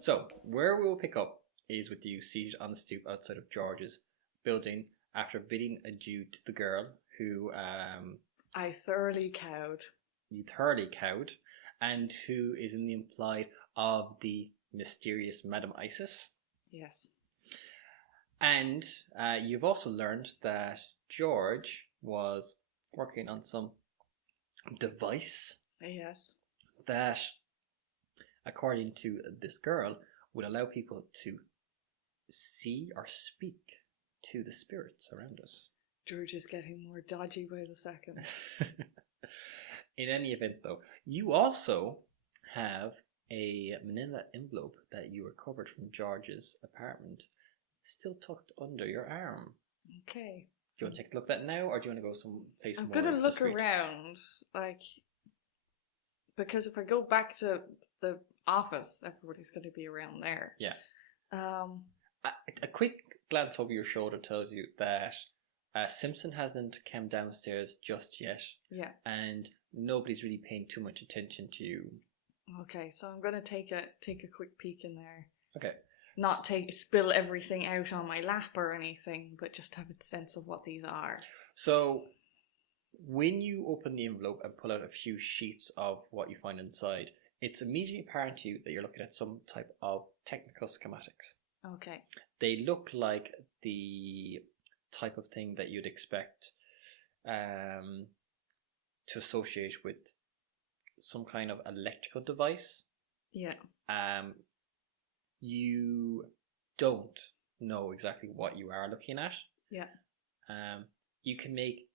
So, where we will pick up is with you seated on the stoop outside of George's building after bidding adieu to the girl who I thoroughly cowed. you thoroughly cowed, and who is in the implied of the mysterious Madam Isis. Yes. And you've also learned that George was working on some device Yes. that, according to this girl, would allow people to see or speak to the spirits around us. George is getting more dodgy by the second. In any event, though, you also have a manila envelope that you recovered from George's apartment, still tucked under your arm. Okay. Do you want to take a look at that now, or do you want to go someplace more I'm gonna look discreet? around, because if I go back to the office, everybody's gonna be around there. Yeah. A A quick glance over your shoulder tells you that Simpson hasn't come downstairs just yet. Yeah. And nobody's really paying too much attention to you. Okay, so I'm gonna take a quick peek in there. Okay. Not spill everything out on my lap or anything, but just have a sense of what these are. So, when you open the envelope and pull out a few sheets of what you find inside, it's immediately apparent to you that you're looking at some type of technical schematics. Okay. They look like the type of thing that you'd expect to associate with some kind of electrical device. Yeah. You don't know exactly what you are looking at. Yeah. You can make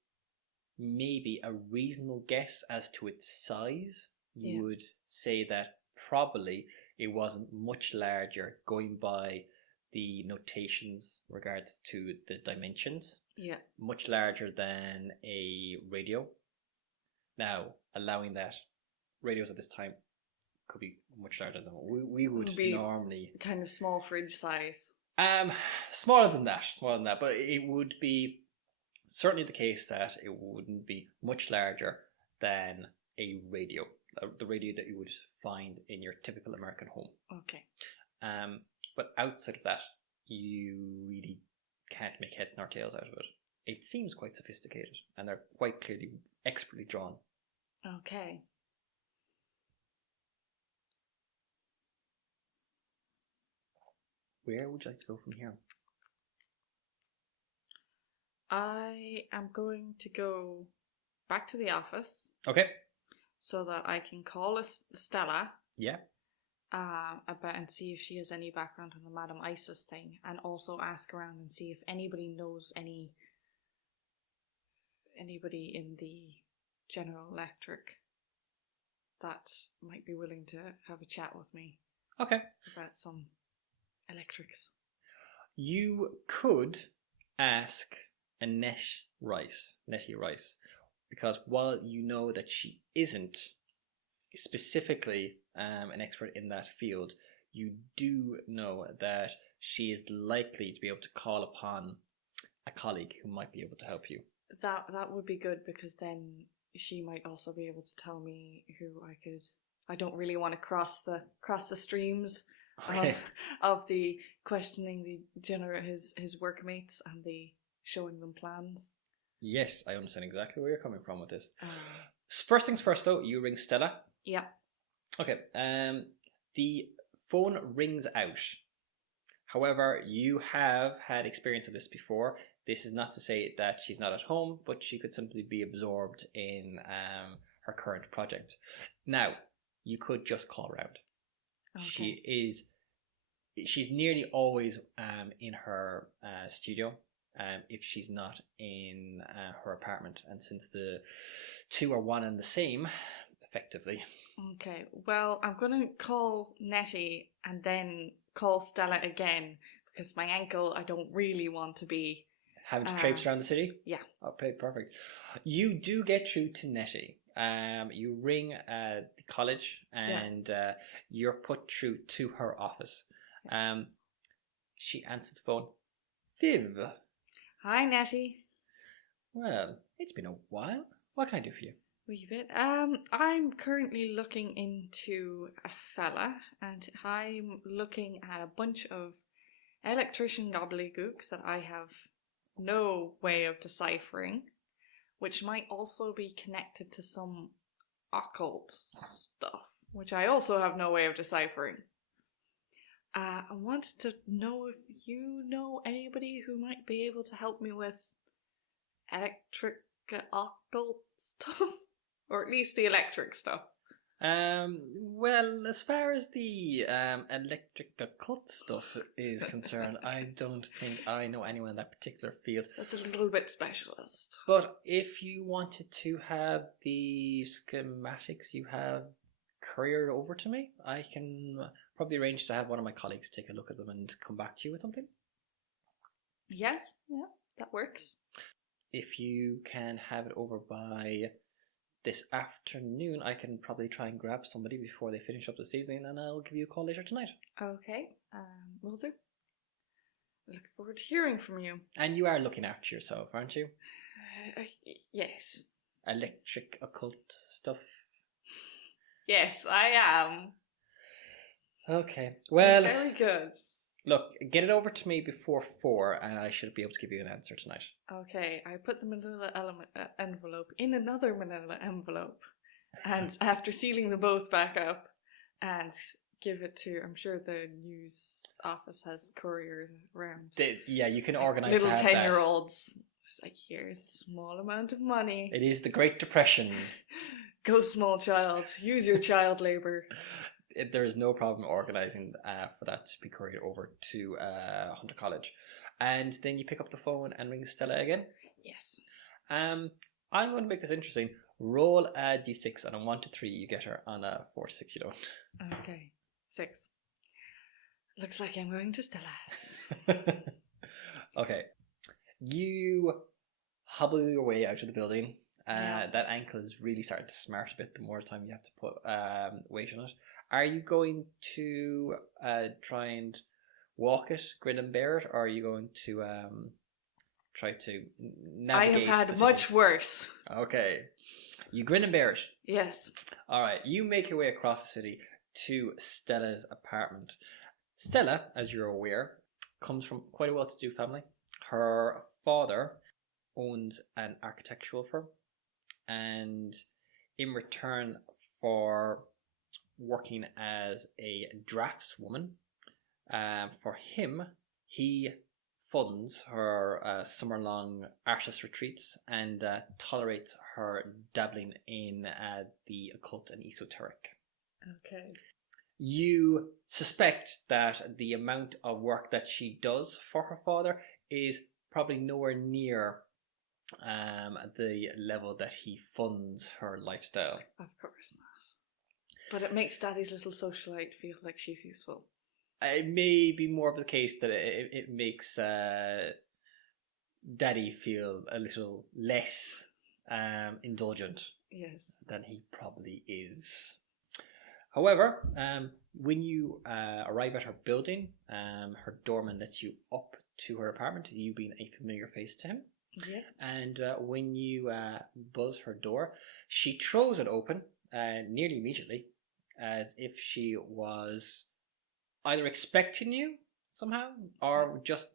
maybe a reasonable guess as to its size. You would say that probably it wasn't much larger, going by the notations regards to the dimensions. Yeah. Much larger than a radio. Now, allowing that radios at this time could be much larger than what we would normally. Kind of small fridge size. Smaller than that, but it would be certainly the case that it wouldn't be much larger than a radio, the radio that you would find in your typical American home. Okay. But outside of that, you really can't make heads nor tails out of it. It seems quite sophisticated, and they're quite clearly expertly drawn. Okay. Where would you like to go from here? I am going to go back to the office. Okay. So that I can call Stella. Yeah. About and see if she has any background on the Madam Isis thing, and also ask around and see if anybody knows anybody in the General Electric that might be willing to have a chat with me. Okay. About some electrics. You could ask Nettie Rice, because while you know that she isn't specifically an expert in that field, you do know that she is likely to be able to call upon a colleague who might be able to help you. That would be good, because then she might also be able to tell me who I could. I don't really want to cross the streams of the questioning his workmates and the showing them plans. Yes, I understand exactly where you're coming from with this. First things first, though, you ring Stella. Yeah. Okay. The phone rings out. However, you have had experience of this before. This is not to say that she's not at home, but she could simply be absorbed in her current project. Now, you could just call around. Okay. She's nearly always in her studio. If she's not in her apartment, and since the two are one and the same, effectively. Okay, well, I'm going to call Nettie and then call Stella again, because my ankle, I don't really want to be... Having to traipse around the city? Yeah. Okay, perfect. You do get through to Nettie. You ring the college, and you're put through to her office. She answers the phone. Viv. Hi, Nettie. Well, it's been a while. What can I do for you? Wee bit. I'm currently looking into a fella, and I'm looking at a bunch of electrician gobbledygooks that I have no way of deciphering, which might also be connected to some occult stuff, which I also have no way of deciphering. I wanted to know if you know anybody who might be able to help me with electric occult stuff, or at least the electric stuff. Well, as far as the electric occult stuff is concerned, I don't think I know anyone in that particular field. That's a little bit specialist. But if you wanted to have the schematics you have couriered over to me, I can probably arrange to have one of my colleagues take a look at them and come back to you with something. Yes, yeah, that works. If you can have it over by this afternoon, I can probably try and grab somebody before they finish up this evening, and I'll give you a call later tonight. Okay, will do. I look forward to hearing from you. And you are looking after yourself, aren't you? Yes. Electric occult stuff? Yes, I am. Okay, well... Very good. Look, get it over to me before 4, and I should be able to give you an answer tonight. Okay, I put the manila envelope in another manila envelope, and after sealing them both back up, and give it to, I'm sure the news office has couriers around. Yeah, you can organise little to have 10-year-olds. Just like, here's a small amount of money. It is the Great Depression. Go small child, use your child labour. There is no problem organising for that to be couriered over to Hunter College. And then you pick up the phone and ring Stella again? Yes. I'm going to make this interesting. Roll a d6, and on 1 to 3 you get her, on a 4 to 6 you don't. Okay. 6. Looks like I'm going to Stella's. Okay. You hobble your way out of the building. That ankle is really starting to smart a bit the more time you have to put weight on it. Are you going to try and walk it, grin and bear it, or are you going to try to navigate? I have had much worse. Okay. You grin and bear it. Yes. Alright, you make your way across the city to Stella's apartment. Stella, as you're aware, comes from quite a well-to-do family. Her father owns an architectural firm, and in return for working as a draftswoman, for him, he funds her summer-long artist retreats and tolerates her dabbling in the occult and esoteric. Okay. You suspect that the amount of work that she does for her father is probably nowhere near the level that he funds her lifestyle. Of course not. But it makes Daddy's little socialite feel like she's useful. It may be more of the case that it makes Daddy feel a little less indulgent. Yes. Than he probably is. However, when you arrive at her building, her doorman lets you up to her apartment, you being a familiar face to him. Yeah. And when you buzz her door, she throws it open nearly immediately, as if she was either expecting you somehow, or just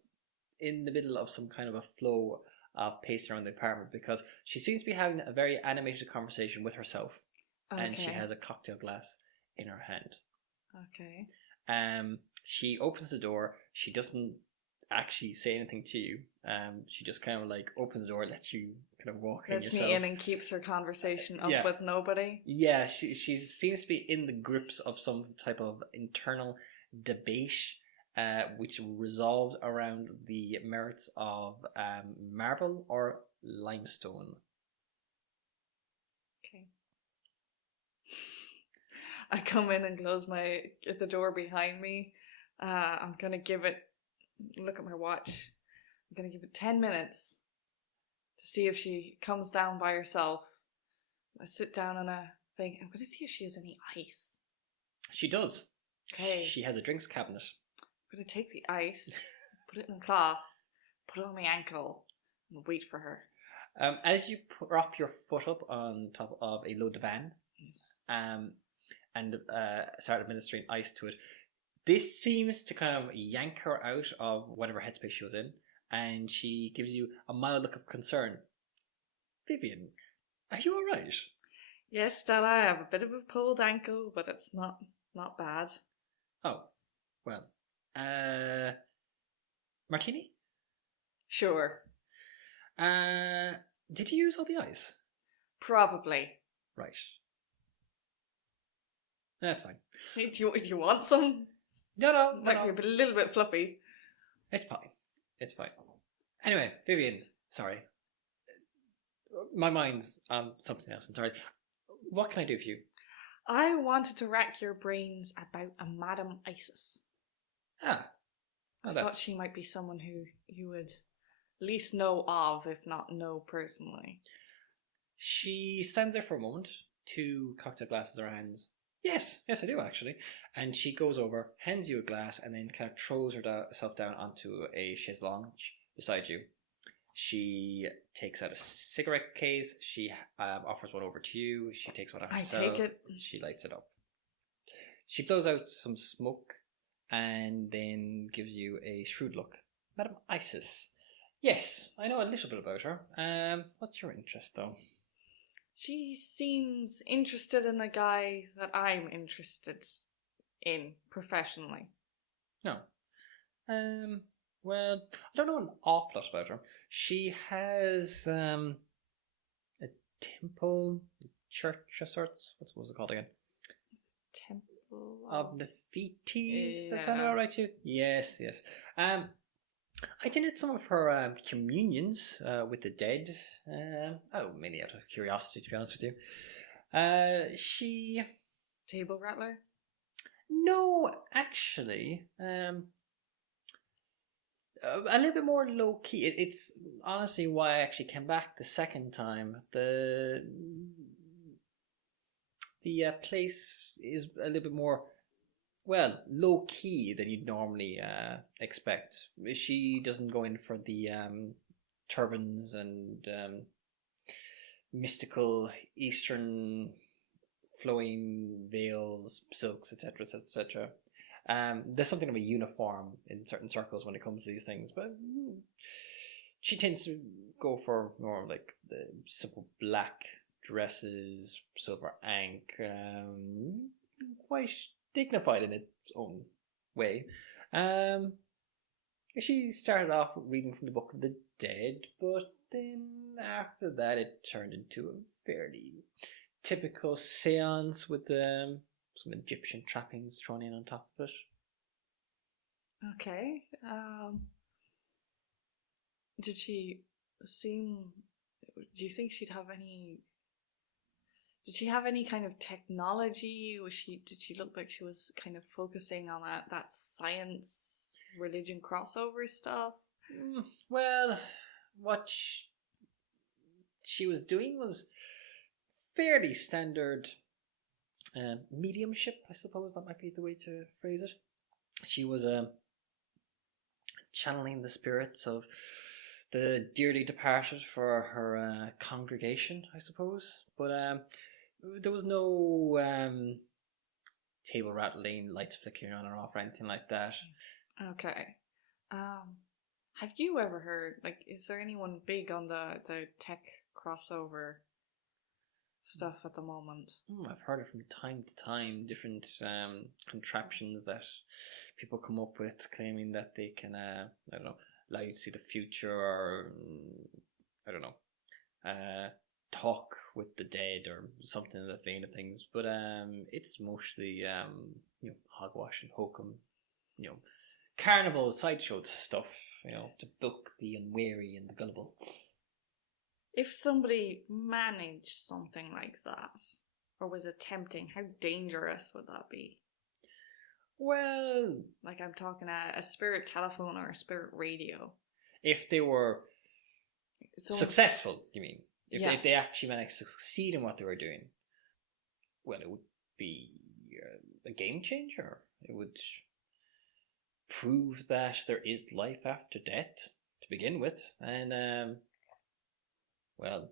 in the middle of some kind of a flow of pacing around the apartment, because she seems to be having a very animated conversation with herself. Okay. And she has a cocktail glass in her hand. Okay. She opens the door. She doesn't actually say anything to you. She just kind of like opens the door, lets you kind of walk in yourself. Lets me in and keeps her conversation up with nobody. Yeah, she seems to be in the grips of some type of internal debate, which resolves around the merits of marble or limestone. Okay. I come in and close the door behind me. I'm gonna give it. Look at my watch. I'm gonna give it 10 minutes to see if she comes down by herself. I sit down on a thing. I'm gonna see if she has any ice. She does. Okay. She has a drinks cabinet. I'm gonna take the ice, put it in a cloth, put it on my ankle, and wait for her. As you prop your foot up on top of a low divan, Yes. and start administering ice to it, this seems to kind of yank her out of whatever headspace she was in, and she gives you a mild look of concern. Vivian, are you all right? Yes, Stella, I have a bit of a pulled ankle, but it's not bad. Oh, well, martini? Sure. Did you use all the ice? Probably. Right. That's fine. Do you want some? No. Might be a little bit fluffy. It's fine. It's fine. Anyway, Vivian, sorry. My mind's on something else entirely. What can I do for you? I wanted to rack your brains about a Madam Isis. Ah. I thought she might be someone who you would at least know of, if not know personally. She stands there for a moment, 2 cocktail glasses in her hands. Yes, I do actually. And she goes over, hands you a glass, and then kind of throws herself down onto a chaise lounge beside you. She takes out a cigarette case. She offers one over to you. She takes one out herself. I take it. She lights it up. She blows out some smoke and then gives you a shrewd look. Madam Isis. Yes, I know a little bit about her. What's your interest, though? She seems interested in a guy that I'm interested in professionally. No. Well, I don't know an awful lot about her. She has a temple, church of sorts. What was it called again? Temple of Nefertiti. Yeah. That sound about right to you? Yes. I attended some of her communions with the dead. Mainly out of curiosity, to be honest with you. She... Table rattler? No, actually. A little bit more low key. It's honestly why I actually came back the second time. The place is a little bit more, well, low key than you'd normally expect. She doesn't go in for the turbans and mystical Eastern flowing veils, silks, etc., etc. There's something of a uniform in certain circles when it comes to these things, but she tends to go for more like the simple black dresses, silver ink, quite dignified in its own way. She started off reading from the Book of the Dead, but then after that it turned into a fairly typical seance with some Egyptian trappings thrown in on top of it. Okay. Did she seem... Do you think she'd have any... Did she have any kind of technology? Did she look like she was kind of focusing on that science religion crossover stuff? Well, what she was doing was fairly standard mediumship, I suppose that might be the way to phrase it. She was channeling the spirits of the dearly departed for her congregation, I suppose. But there was no table rattling, lights flickering on or off, or anything like that. Okay. Have you ever heard, like, is there anyone big on the tech crossover stuff at the moment? I've heard it from time to time, different contraptions that people come up with claiming that they can, I don't know, allow you to see the future, or I don't know, talk with the dead or something in that vein of things. But it's mostly hogwash and hokum, carnival sideshow stuff, to book the unwary and the gullible. If somebody managed something like that, or was attempting, how dangerous would that be? Well, like, I'm talking a spirit telephone or a spirit radio. If they were successful, you mean? If they actually managed to succeed in what they were doing, well, it would be a game changer. It would prove that there is life after death to begin with, and well,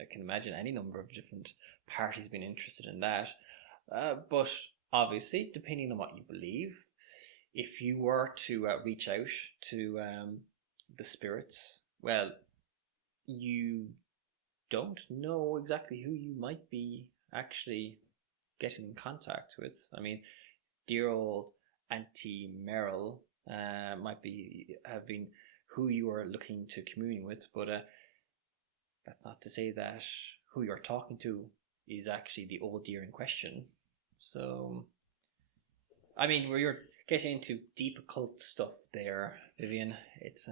I can imagine any number of different parties being interested in that. But obviously, depending on what you believe, if you were to reach out to the spirits, well, you don't know exactly who you might be actually getting in contact with. I mean, dear old Auntie Merrill might have been who you are looking to commune with, but that's not to say that who you're talking to is actually the old dear in question. So, I mean, where you're getting into deep occult stuff there, Vivian, it's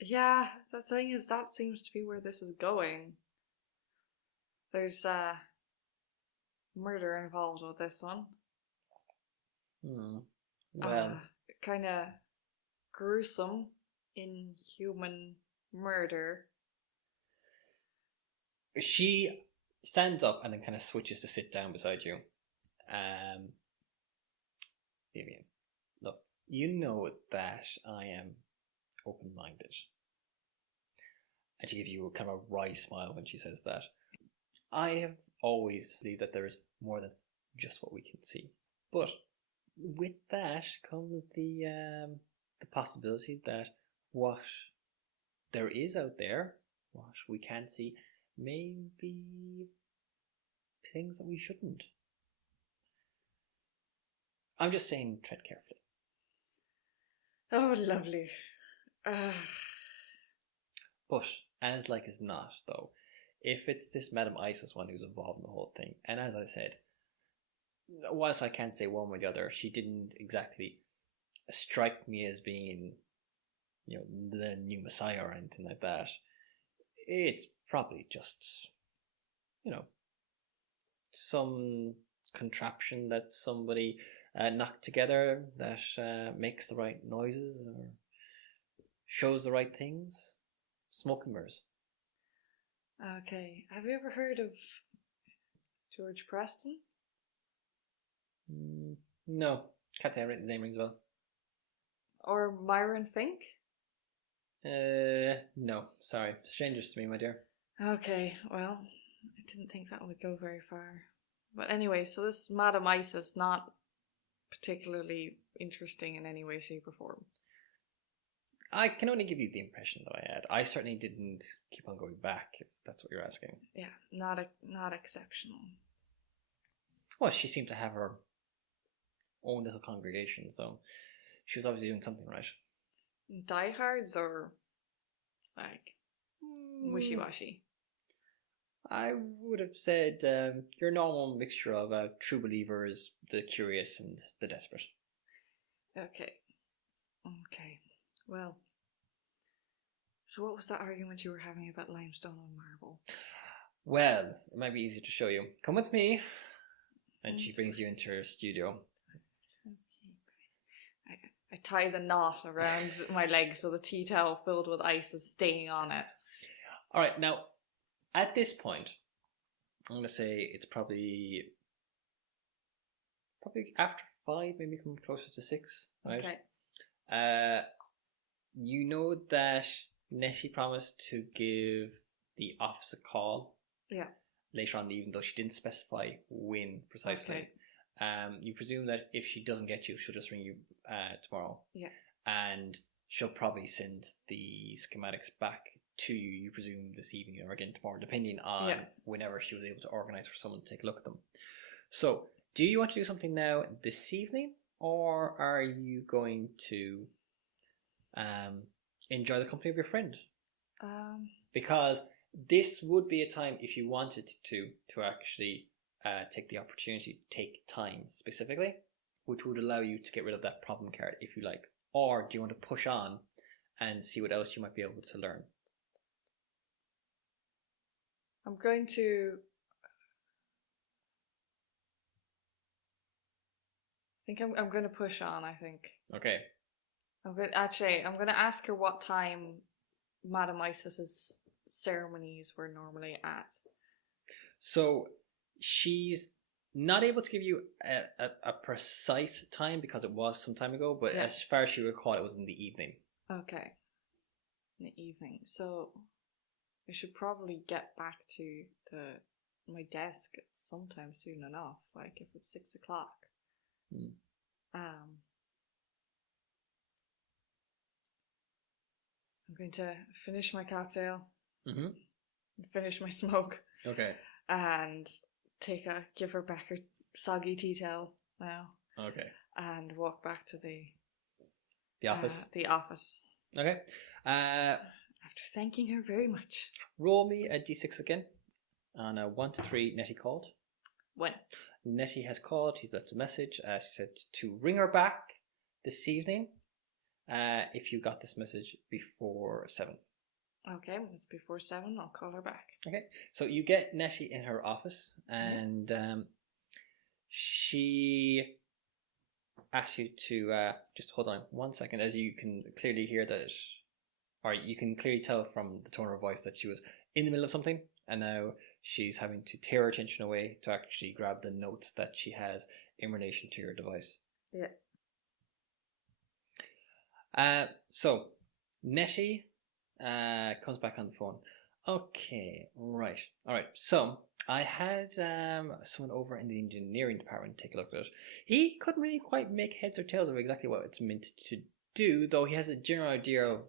Yeah, the thing is, that seems to be where this is going. There's murder involved with this one. Well, kind of gruesome, inhuman murder. she stands up and then kind of switches to sit down beside you. Vivian, look, you know that I am open-minded. And she gives you a kind of a wry smile when she says that. I have always believed that there is more than just what we can see. But with that comes the possibility that what there is out there, what we can see, may be things that we shouldn't. I'm just saying, tread carefully. Oh, lovely. But as like as not, though, if it's this Madam Isis one who's involved in the whole thing, and as I said, whilst I can't say one way or the other, she didn't exactly strike me as being, the new Messiah or anything like that. It's probably just, some contraption that somebody knocked together that makes the right noises or shows the right things. Smoke and mirrors. Okay. Have you ever heard of George Preston? No. Can't say the name rings a bell. Or Myron Fink? No. Sorry. Strangers to me, my dear. Okay, well, I didn't think that would go very far. But anyway, so this Madam Isis, not particularly interesting in any way, shape or form. I can only give you the impression that I had. I certainly didn't keep on going back, if that's what you're asking. Yeah, not exceptional. Well, she seemed to have her own little congregation, so she was obviously doing something right. Diehards or like wishy-washy? I would have said your normal mixture of true believers, the curious, and the desperate. Okay. Well, so what was that argument you were having about limestone and marble? Well, it might be easy to show you. Come with me. And she brings you into her studio. I tie the knot around my leg so the tea towel filled with ice is staying on it. All right, now, at this point, I'm going to say it's probably after 5, maybe coming closer to 6. Right? Okay. You know that Nessie promised to give the office a call. Yeah. Later on, even though she didn't specify when precisely. Okay. You presume that if she doesn't get you, she'll just ring you tomorrow. Yeah. And she'll probably send the schematics back to you, you presume, this evening or again tomorrow, depending on whenever she was able to organise for someone to take a look at them. So, do you want to do something now this evening, or are you going to enjoy the company of your friend? Because this would be a time, if you wanted to actually take the opportunity to take time specifically, which would allow you to get rid of that problem card if you like. Or do you want to push on and see what else you might be able to learn? I'm going to... I think I'm going to push on, I think. Okay. I'm going to ask her what time Madam Isis's ceremonies were normally at. So she's not able to give you a precise time because it was some time ago, but as far as she recalled, it was in the evening. Okay. In the evening. So I should probably get back to my desk sometime soon enough. Like if it's 6 o'clock. I'm going to finish my cocktail, finish my smoke, Okay. and give her back her soggy tea towel now. Okay. And walk back to the office. The office. Okay. After thanking her very much. Roll me a d6 again. On a 1 to 3, Nettie called. When? Nettie has called. She's left a message. She said to ring her back this evening if you got this message before 7. Okay, well, it's before 7. I'll call her back. Okay, so you get Nettie in her office, and she asks you to just hold on 1 second, as you can clearly hear that, or you can clearly tell from the tone of her voice that she was in the middle of something, and now she's having to tear her attention away to actually grab the notes that she has in relation to your device. Yeah. So Nettie comes back on the phone. Okay, right. All right. So I had someone over in the engineering department take a look at it. He couldn't really quite make heads or tails of exactly what it's meant to do, though he has a general idea of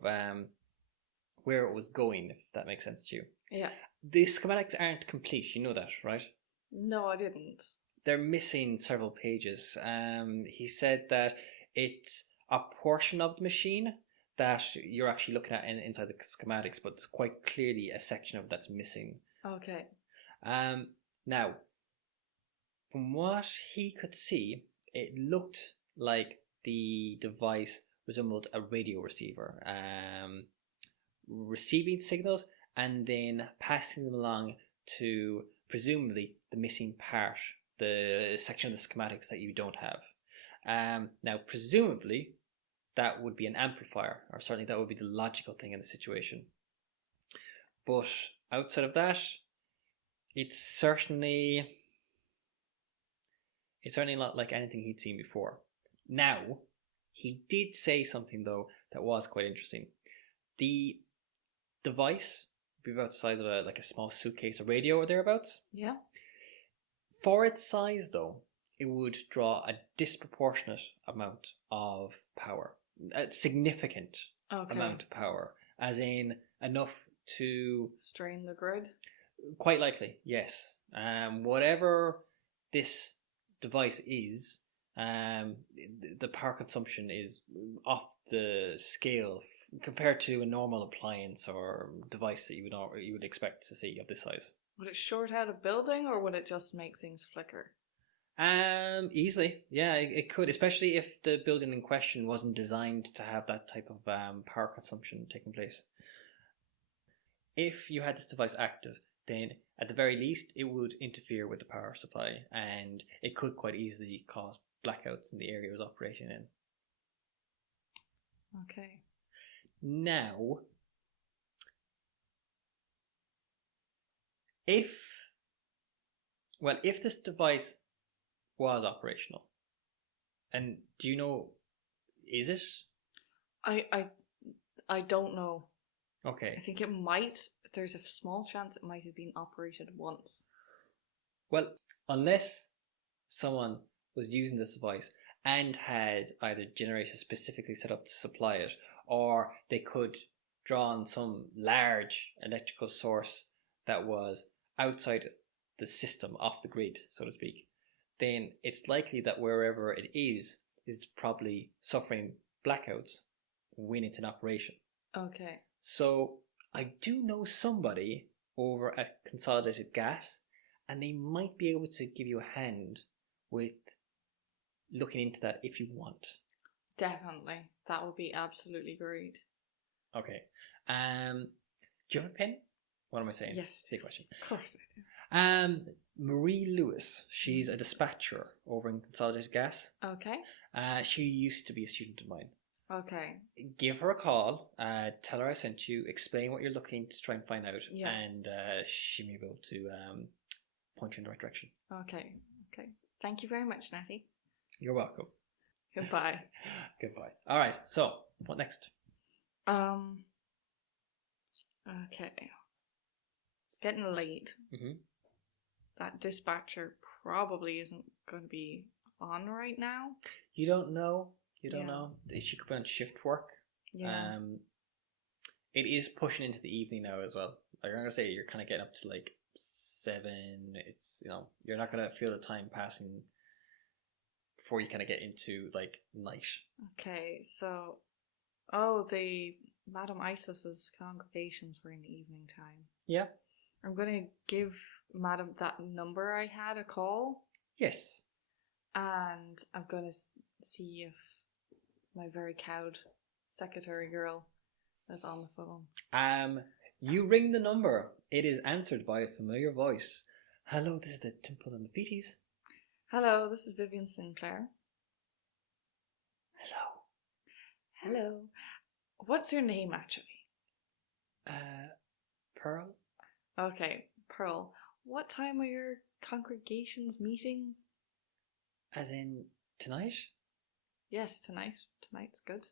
where it was going, if that makes sense to you. Yeah. The schematics aren't complete, you know that, right? No, I didn't. They're missing several pages. He said that it's a portion of the machine that you're actually looking at inside the schematics, but it's quite clearly a section of that's missing. Okay. Now, from what he could see, it looked like the device resembled a radio receiver, receiving signals and then passing them along to presumably the missing part, the section of the schematics that you don't have. Now, presumably, that would be an amplifier, or certainly that would be the logical thing in the situation. But outside of that, it's certainly not like anything he'd seen before. Now, he did say something though that was quite interesting. The device would be about the size of a small suitcase, a radio or thereabouts. Yeah. For its size though, it would draw a disproportionate amount of power. A significant amount of power, as in enough to strain the grid. Quite likely, yes. Whatever this device is, the power consumption is off the scale compared to a normal appliance or device that you would expect to see of this size. Would it short out a building, or would it just make things flicker? Easily, yeah, it could, especially if the building in question wasn't designed to have that type of power consumption taking place. If you had this device active, then at the very least it would interfere with the power supply, and it could quite easily cause blackouts in the area it was operating in. Okay. Now, if this device was operational, and do you know, is it? I don't know. Okay. I think it might. There's a small chance it might have been operated once. Well, unless someone was using this device and had either generators specifically set up to supply it, or they could draw on some large electrical source that was outside the system, off the grid, so to speak, then it's likely that wherever it is probably suffering blackouts when it's in operation. Okay. So I do know somebody over at Consolidated Gas, and they might be able to give you a hand with looking into that if you want. Definitely. That would be absolutely great. Okay. Do you have a pen? What am I saying? Yes. Silly question. Of course I do. Marie Lewis. She's a dispatcher over in Consolidated Gas. Okay. She used to be a student of mine. Okay. Give her a call. Tell her I sent you. Explain what you're looking to try and find out. Yeah. And she may be able to point you in the right direction. Okay. Okay. Thank you very much, Natty. You're welcome. Goodbye. Goodbye. All right. So, what next? Okay. It's getting late. Mm-hmm. That dispatcher probably isn't going to be on right now. You don't know. You don't Yeah. know. She could be on shift work. Yeah. It is pushing into the evening now as well. Like I'm gonna say, you're kind of getting up to like 7. It's you're not gonna feel the time passing before you kind of get into like night. Okay, so the Madam Isis's congregations were in the evening time. Yeah. I'm gonna give Madam that number I had a call. Yes. And I'm gonna see if my very cowed secretary girl is on the phone. You ring the number. It is answered by a familiar voice. Hello, this is the Temple and the Peaties. Hello, this is Vivian Sinclair. Hello. What's your name, actually? Pearl? Okay, Pearl. What time are your congregations meeting? As in tonight? Yes, tonight. Tonight's good.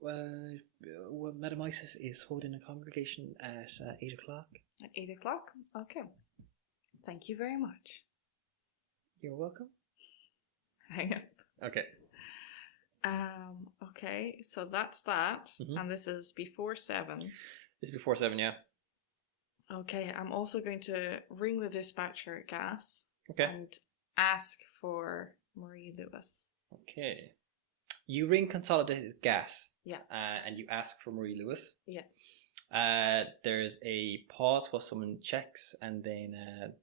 Well, Madam Isis is holding a congregation at 8 o'clock. At 8 o'clock? Okay. Thank you very much. You're welcome. Hang up. Okay. Okay, so that's that. Mm-hmm. And this is before 7. This is before 7, yeah. Okay, I'm also going to ring the dispatcher at gas. Okay. And ask for Marie Lewis. Okay. You ring Consolidated Gas. Yeah. And you ask for Marie Lewis. Yeah. There's a pause while someone checks, and then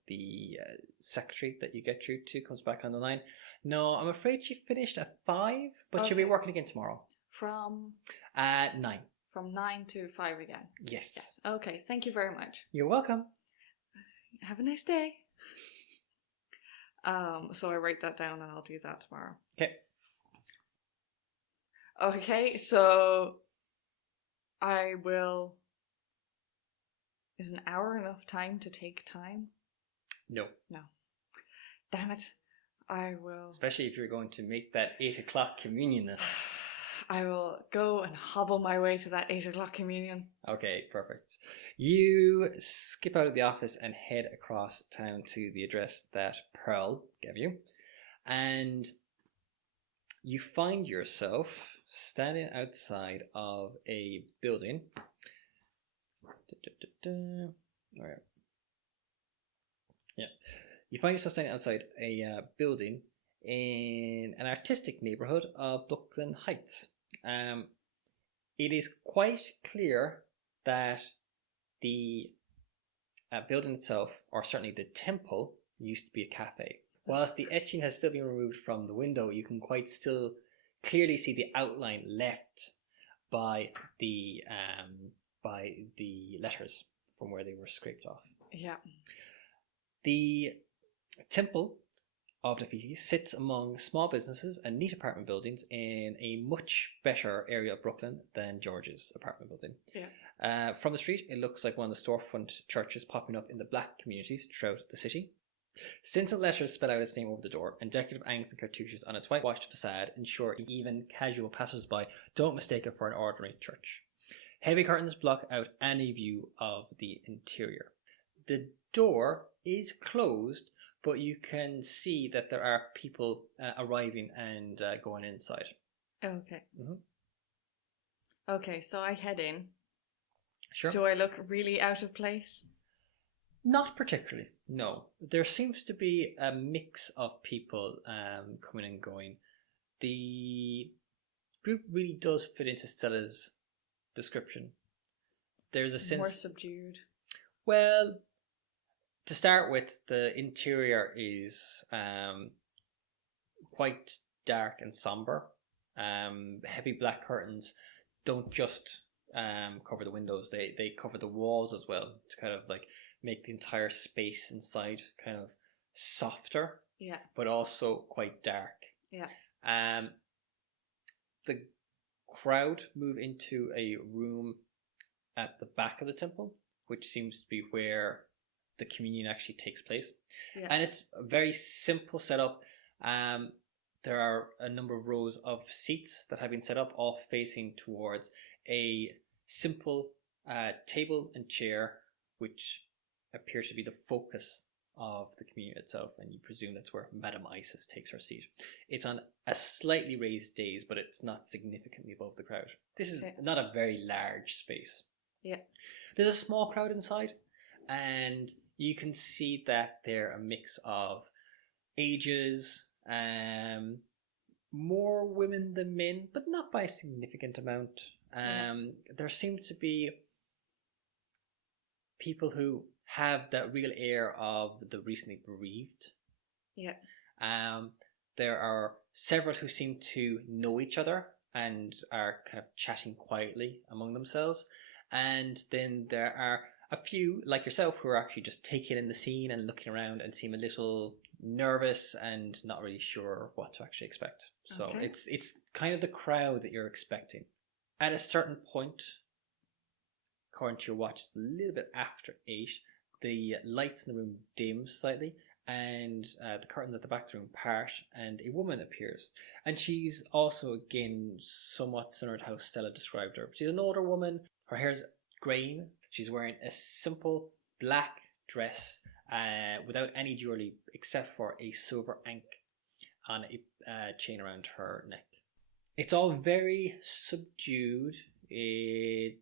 the secretary that you get through to comes back on the line. No, I'm afraid she finished at 5, but she'll be working again tomorrow. From? 9. From 9 to 5 again? Yes. Yes. Okay, thank you very much. You're welcome. Have a nice day. So I write that down and I'll do that tomorrow. Okay. Okay, so I will... Is an hour enough time to take time? No. Damn it. I will... Especially if you're going to make that 8 o'clock communion. I will go and hobble my way to that 8 o'clock communion. Okay, perfect. You skip out of the office and head across town to the address that Pearl gave you. And you find yourself standing outside of a building. Alright. Yeah. You find yourself standing outside a building in an artistic neighborhood of Brooklyn Heights. It is quite clear that the building itself, or certainly the temple, used to be a cafe. Whilst the etching has still been removed from the window, you can quite still clearly see the outline left by the letters from where they were scraped off. Yeah. The temple of the Peaties sits among small businesses and neat apartment buildings in a much better area of Brooklyn than George's apartment building. Yeah. From the street, it looks like one of the storefront churches popping up in the black communities throughout the city. Stinted letters spell out its name over the door, and decorative Anglican cartouches on its whitewashed facade ensure even casual passers-by don't mistake it for an ordinary church. Heavy curtains block out any view of the interior. The door is closed, but you can see that there are people arriving and going inside. Okay. Mm-hmm. Okay, so I head in. Sure. Do I look really out of place? Not particularly, no. There seems to be a mix of people coming and going. The group really does fit into Stella's description. There's a sense... More subdued. Well, to start with, the interior is quite dark and somber. Heavy black curtains don't just cover the windows, they cover the walls as well to kind of like make the entire space inside kind of softer, yeah, but also quite dark. Yeah. The crowd move into a room at the back of the temple, which seems to be where the communion actually takes place. Yeah. And it's a very simple setup. There are a number of rows of seats that have been set up, all facing towards a simple table and chair, which appears to be the focus of the communion itself, and you presume that's where Madame Isis takes her seat. It's on a slightly raised dais, but it's not significantly above the crowd. This is not a very large space. Yeah. There's a small crowd inside, and you can see that they're a mix of ages, more women than men, but not by a significant amount. There seem to be people who have that real air of the recently bereaved. Yeah. There are several who seem to know each other and are kind of chatting quietly among themselves. And then there are a few, like yourself, who are actually just taking in the scene and looking around and seem a little nervous and not really sure what to actually expect. So it's kind of the crowd that you're expecting. At a certain point, according to your watch, it's a little bit after 8. The lights in the room dim slightly, and the curtains at the back of the room part, and a woman appears. And she's also, again, somewhat similar to how Stella described her. She's an older woman. Her hair's graying. She's wearing a simple black dress without any jewelry except for a silver ankh on a chain around her neck. It's all very subdued. It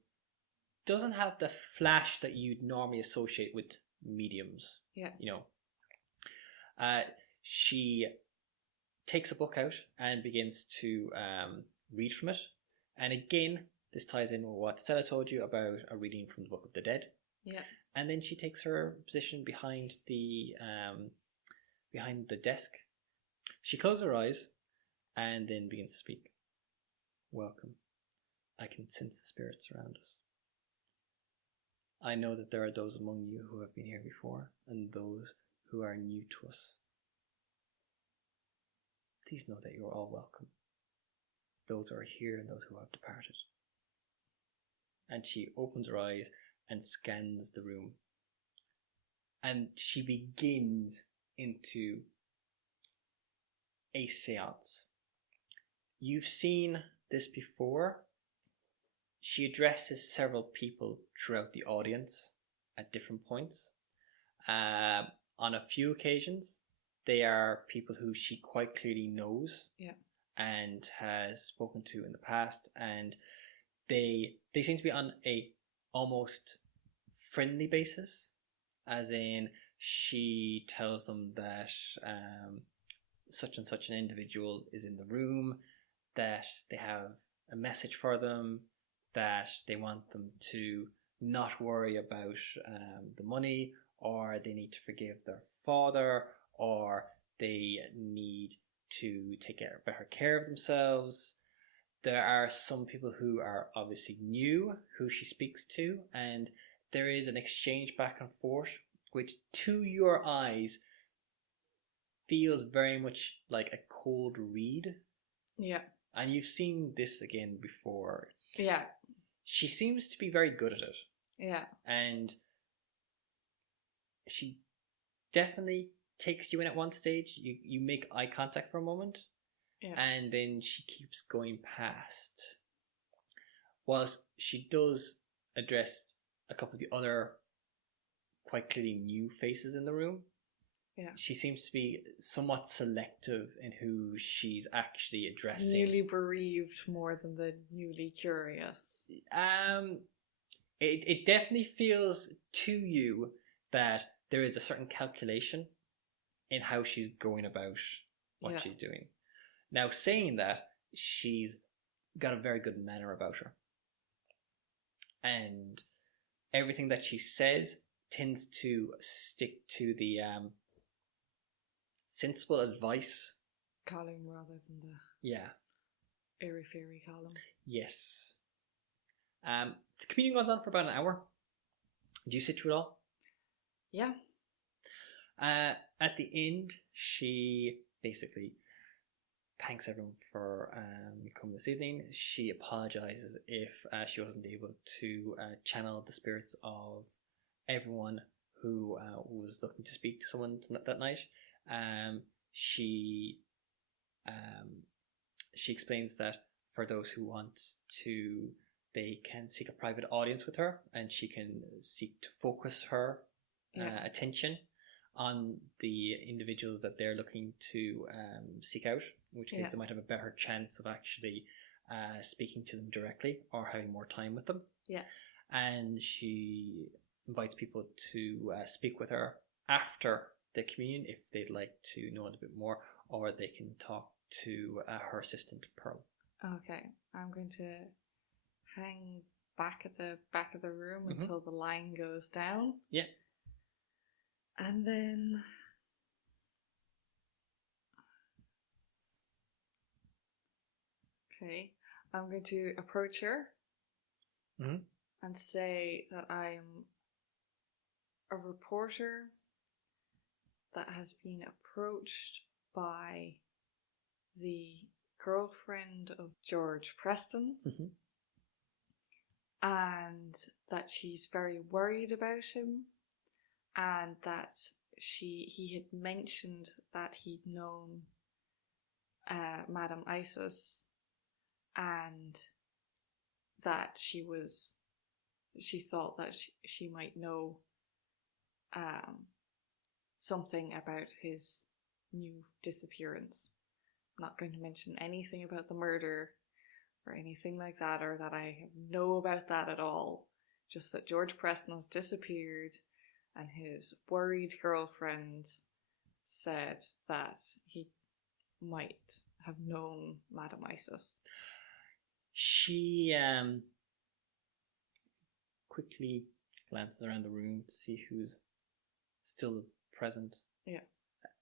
doesn't have the flash that you'd normally associate with mediums. Yeah. You know. She takes a book out and begins to read from it. And again, this ties in with what Stella told you about a reading from the Book of the Dead. Yeah. And then she takes her position behind the desk. She closes her eyes and then begins to speak. Welcome. I can sense the spirits around us. I know that there are those among you who have been here before, and those who are new to us. Please know that you are all welcome. Those who are here and those who have departed. And she opens her eyes and scans the room. And she begins into a seance. You've seen this before. She addresses several people throughout the audience at different points. On a few occasions, they are people who she quite clearly knows and has spoken to in the past, and they seem to be on a almost friendly basis, as in she tells them that such and such an individual is in the room, that they have a message for them, that they want them to not worry about the money, or they need to forgive their father, or they need to take better care of themselves. There are some people who are obviously new, who she speaks to, and there is an exchange back and forth, which to your eyes feels very much like a cold read. Yeah. And you've seen this again before. Yeah. She seems to be very good at it. Yeah. And she definitely takes you in at one stage. You make eye contact for a moment. Yeah. And then she keeps going past. Whilst she does address a couple of the other quite clearly new faces in the room. Yeah. She seems to be somewhat selective in who she's actually addressing. Newly bereaved more than the newly curious. It definitely feels to you that there is a certain calculation in how she's going about what she's doing. Now, saying that, she's got a very good manner about her. And everything that she says tends to stick to the sensible advice column rather than the airy-fairy column. Yes. The communion goes on for about an hour. Do you sit through it all? Yeah. At the end, she basically thanks everyone for coming this evening. She apologizes if she wasn't able to channel the spirits of everyone who was looking to speak to someone that night. She explains that for those who want to, they can seek a private audience with her, and she can seek to focus her attention on the individuals that they're looking to seek out, in which case they might have a better chance of actually speaking to them directly or having more time with them. Yeah. And she invites people to speak with her after the communion if they'd like to know a little bit more, or they can talk to her assistant, Pearl. Okay, I'm going to hang back at the back of the room until the line goes down. Yeah. And then... Okay, I'm going to approach her and say that I'm a reporter that has been approached by the girlfriend of George Preston, and that she's very worried about him, and that he had mentioned that he'd known Madame Isis, and that she thought that she might know something about his new disappearance. I'm not going to mention anything about the murder or anything like that, or that I know about that at all. Just that George Preston has disappeared, and his worried girlfriend said that he might have known Madame Isis. She quickly glances around the room to see who's still present. Yeah.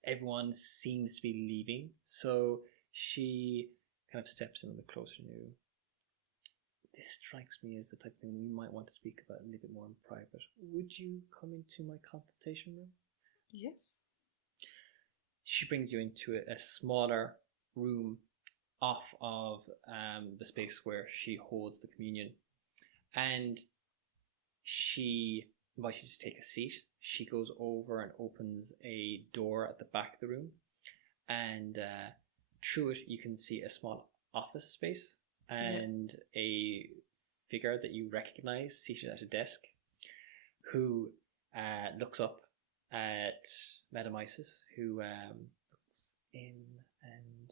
Everyone seems to be leaving, so she kind of steps in a little closer to you. This strikes me as the type of thing we might want to speak about a little bit more in private. Would you come into my consultation room? Yes. She brings you into a smaller room off of the space where she holds the communion, and she invites you to take a seat. She goes over and opens a door at the back of the room, and through it you can see a small office space and a figure that you recognize seated at a desk, who looks up at Madame Isis, who looks in and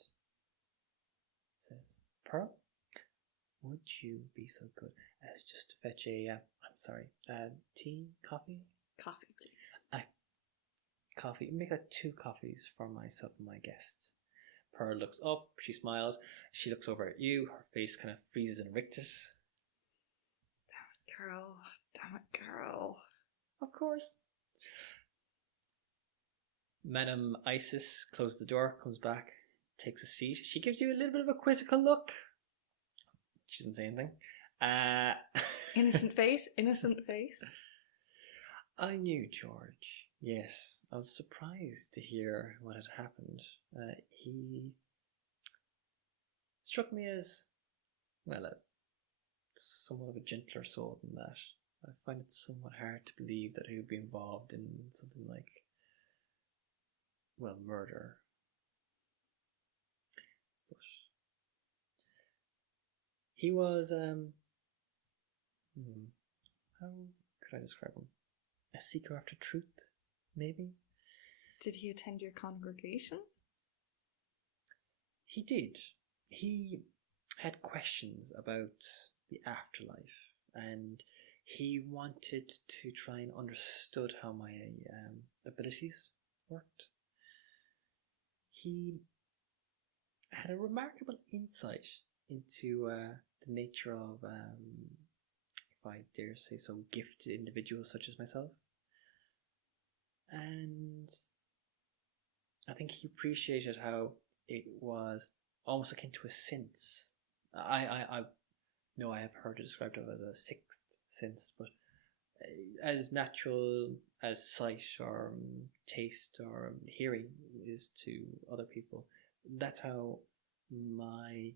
says, "Pearl, would you be so good as just to fetch tea, coffee?" Coffee, please. Coffee. Make that 2 coffees for myself and my guest. Pearl looks up, she smiles, she looks over at you, her face kind of freezes in a rictus. Damn it, girl. Of course. Madame Isis closes the door, comes back, takes a seat. She gives you a little bit of a quizzical look. She doesn't say anything. Innocent face, innocent face. I knew George. Yes, I was surprised to hear what had happened. He struck me as, well, somewhat of a gentler soul than that. I find it somewhat hard to believe that he would be involved in something like, well, murder. But he was, how could I describe him? A seeker after truth, maybe? Did he attend your congregation? He did. He had questions about the afterlife, and he wanted to try and understood how my abilities worked. He had a remarkable insight into the nature of, if I dare say so, gifted individuals such as myself. And I think he appreciated how it was almost akin to a sense. I know I have heard it described as a 6th sense, but as natural as sight or taste or hearing is to other people, that's how my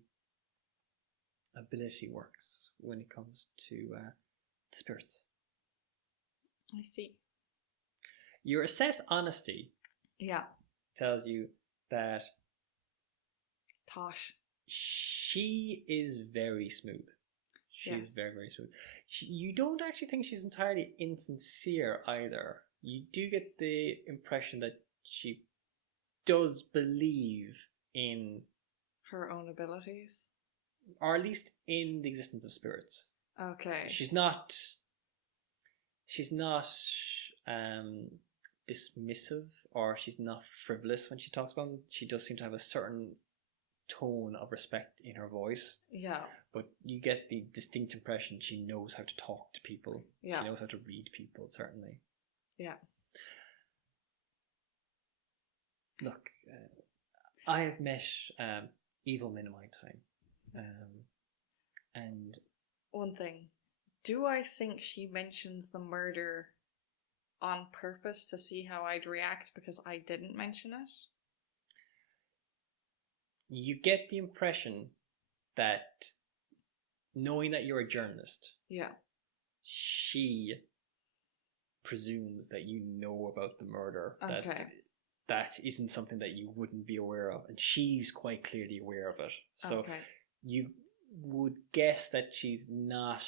ability works when it comes to spirits. I see. Your assess honesty tells you that Tosh. She is very smooth. She's very, very smooth. You don't actually think she's entirely insincere either. You do get the impression that she does believe in, Her own abilities. or at least in the existence of spirits. Okay. She's not dismissive, or she's not frivolous when she talks about them. She does seem to have a certain tone of respect in her voice. Yeah. But you get the distinct impression she knows how to talk to people. Yeah. She knows how to read people, certainly. Yeah. Look, I have met evil men in my time. And one thing. Do I think she mentions the murder on purpose to see how I'd react because I didn't mention it? You get the impression that, knowing that you're a journalist, yeah, she presumes that you know about the murder. Okay. That isn't something that you wouldn't be aware of, and she's quite clearly aware of it. So Okay. you would guess that she's not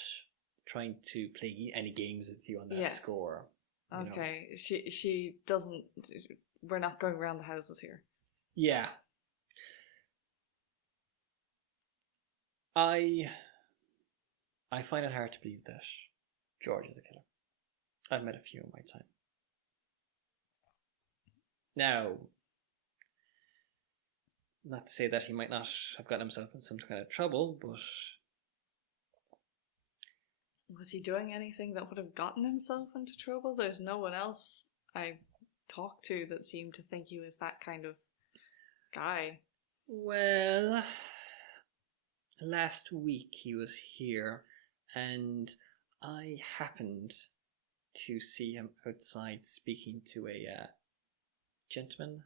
trying to play any games with you on that Yes. score. you know. Okay. She doesn't. We're not going around the houses here. Yeah. I find it hard to believe that George is a killer. I've met a few in my time. Now, not to say that he might not have gotten himself in some kind of trouble, but Was he doing anything that would have gotten himself into trouble? There's no one else I talked to that seemed to think he was that kind of guy. well, last week he was here, and I happened to see him outside speaking to a gentleman,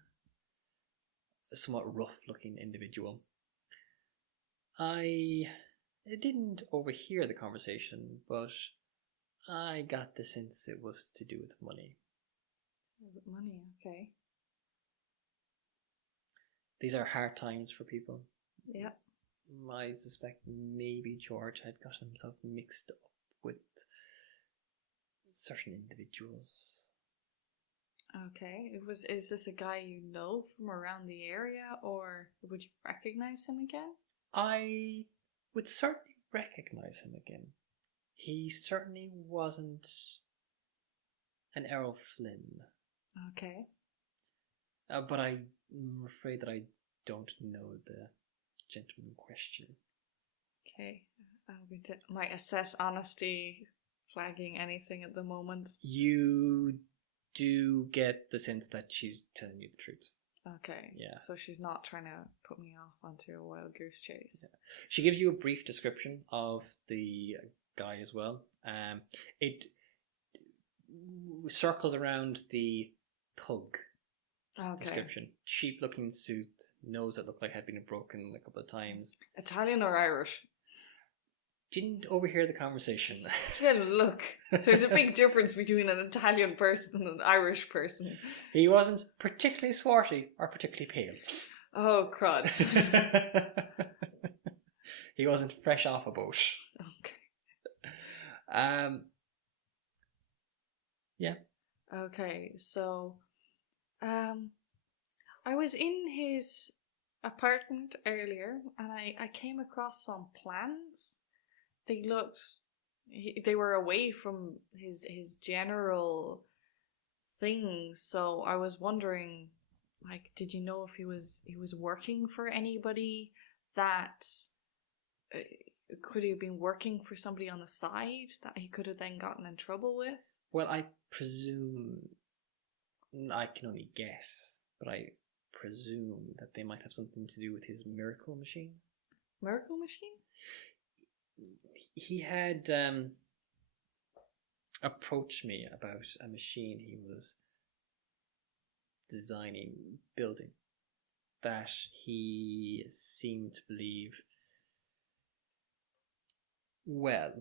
a somewhat rough-looking individual. I didn't overhear the conversation, but I got the sense it was to do with money. Money, okay. These are hard times for people. Yeah. I suspect maybe George had gotten himself mixed up with certain individuals. Okay. Is this a guy you know from around the area, or would you recognize him again? I would certainly recognize him again. He certainly wasn't an Errol Flynn. Okay. But I'm afraid that I don't know the gentleman in question. Okay. I'm going to might assess honesty, flagging anything at the moment. You do get the sense that she's telling you the truth. Okay. Yeah. So she's not trying to put me off onto a wild goose chase. Yeah. She gives you a brief description of the guy as well. It circles around the thug description. Cheap looking suit, nose that looked like had been broken a couple of times. Italian or Irish? Didn't overhear the conversation. Yeah, look, there's a big difference between an Italian person and an Irish person. He wasn't particularly swarty or particularly pale. Oh, crud. He wasn't fresh off a boat. Okay. Yeah. Okay, so I was in his apartment earlier and I came across some plans. They were away from his general things, so I was wondering, like, did you know if he was working for anybody that could he have been working for somebody on the side that he could have then gotten in trouble with? Well, I presume, I can only guess, but I presume that they might have something to do with his miracle machine. Miracle machine? He had approached me about a machine he was designing, building, that he seemed to believe, well,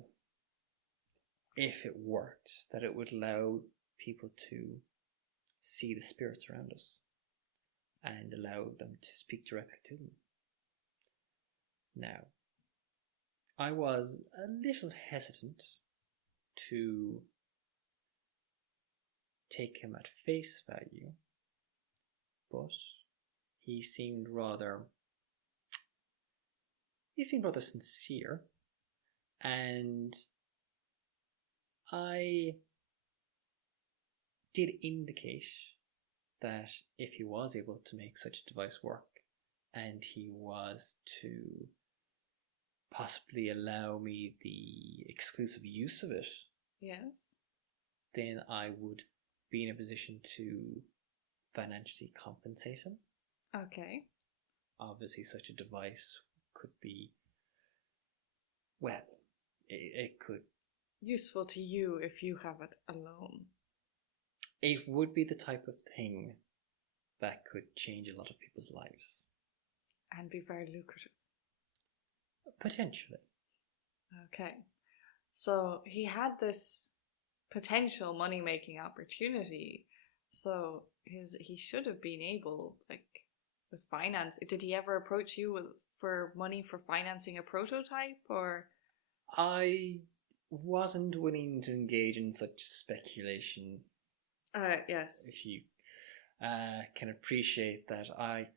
if it worked, that it would allow people to see the spirits around us and allow them to speak directly to them. Now, I was a little hesitant to take him at face value, but he seemed rather sincere, and I did indicate that if he was able to make such a device work, and he was to possibly allow me the exclusive use of it, Yes. then I would be in a position to financially compensate him. Okay. Obviously, such a device could be, well, it could. Useful to you if you have it alone. It would be the type of thing that could change a lot of people's lives. And be very lucrative. Potentially. Okay. So he had this potential money-making opportunity. So he should have been able, like, with finance. Did he ever approach you for money for financing a prototype, or? I wasn't willing to engage in such speculation. Yes. If you can appreciate that, I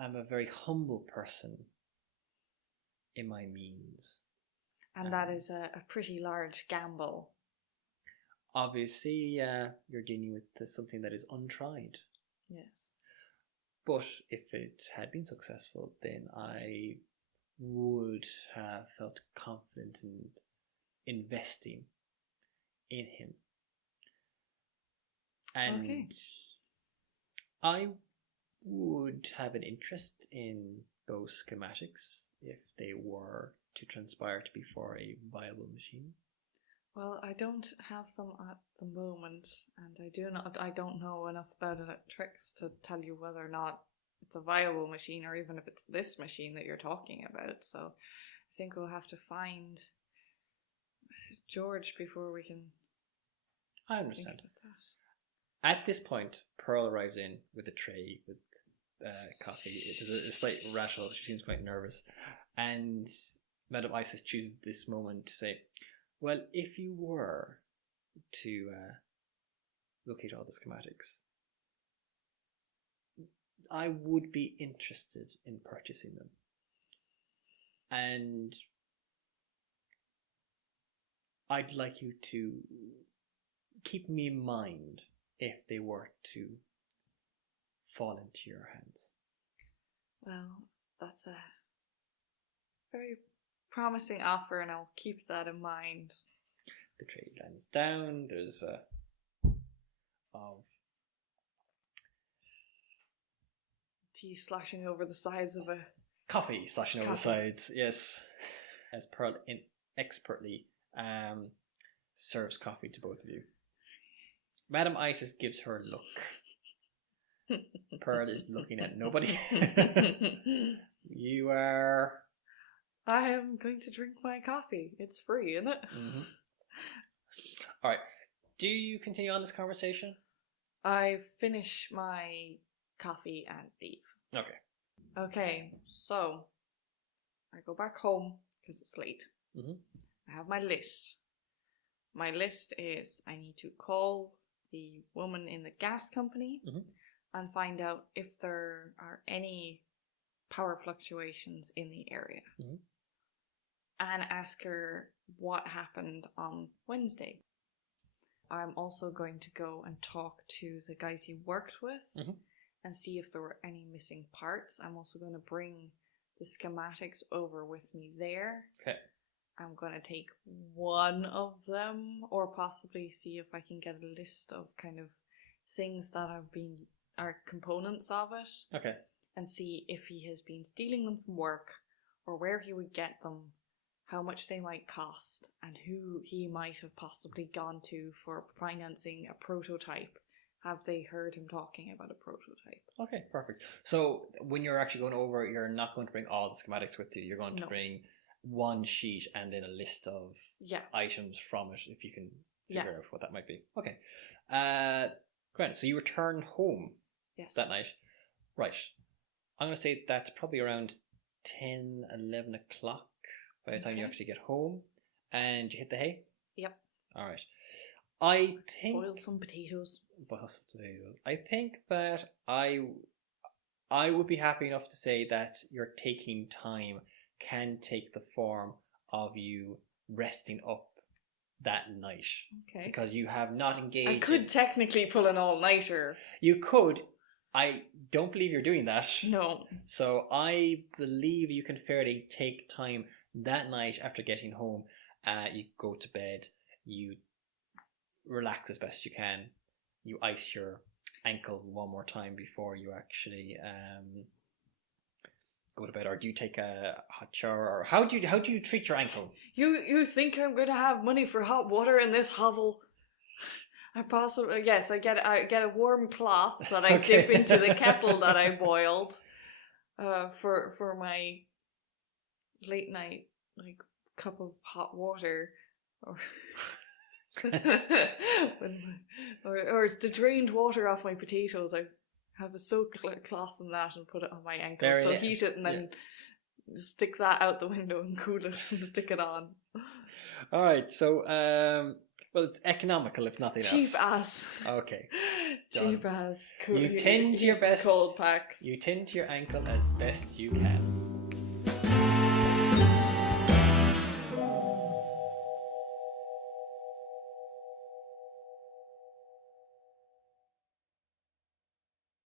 am a very humble person in my means. And that is a pretty large gamble. Obviously, you're dealing with something that is untried. Yes. But if it had been successful, then I would have felt confident in investing in him. And okay. I would have an interest in those schematics if they were to transpire to be for a viable machine. Well, I don't have them at the moment, and I don't know enough about electrics to tell you whether or not it's a viable machine, or even if it's this machine that you're talking about. So I think we'll have to find George before we can. I understand. At this point, Pearl arrives in with a tray with coffee. There's a slight rattle. She seems quite nervous, and Madame Isis chooses this moment to say, well, if you were to locate all the schematics, I would be interested in purchasing them. And I'd like you to keep me in mind if they were to fall into your hands. Well, that's a very promising offer, and I'll keep that in mind. The tray lands down. There's of tea sloshing over the sides of a coffee sloshing over the sides. Yes, as Pearl expertly serves coffee to both of you. Madame Isis gives her a look. Pearl is looking at nobody. You are. I am going to drink my coffee. It's free, isn't it? Mm-hmm. All right. Do you continue on this conversation? I finish my coffee and leave. Okay. Okay, so I go back home because it's late. Mm-hmm. I have my list. My list is I need to call the woman in the gas company and find out if there are any power fluctuations in the area. Mm-hmm. And ask her what happened on Wednesday. I'm also going to go and talk to the guys he worked with and see if there were any missing parts. I'm also going to bring the schematics over with me there. Okay. I'm going to take one of them, or possibly see if I can get a list of kind of things that are components of it. Okay. And see if he has been stealing them from work, or where he would get them, how much they might cost, and who he might have possibly gone to for financing a prototype. Have they heard him talking about a prototype? Okay, perfect. So when you're actually going over, you're not going to bring all the schematics with you. You're going to bring one sheet and then a list of items from it, if you can figure out what that might be. Okay. Great. So you return home that night. Right. I'm going to say that's probably around 10, 11 o'clock by the time you actually get home, and you hit the hay? Yep. All right. I think boil some potatoes. I think that I would be happy enough to say that your taking time can take the form of you resting up that night. Okay. Because you have not engaged. I could technically pull an all-nighter. You could. I don't believe you're doing that. No. So I believe you can fairly take time that night after getting home. You go to bed. You relax as best you can. You ice your ankle one more time before you actually go to bed, or do you take a hot shower, or how do you treat your ankle? You think I'm going to have money for hot water in this hovel? I get a warm cloth that I dip into the kettle that I boiled for my late night cup of hot water, or it's the drained water off my potatoes. I have a soak cloth in that and put it on my ankle, heat it and then stick that out the window and cool it and stick it on. All right, so well, it's economical if nothing else. Cheap ass. Okay. Cheap ass. Cool. You tend to your best cold packs. You tend to your ankle as best you can.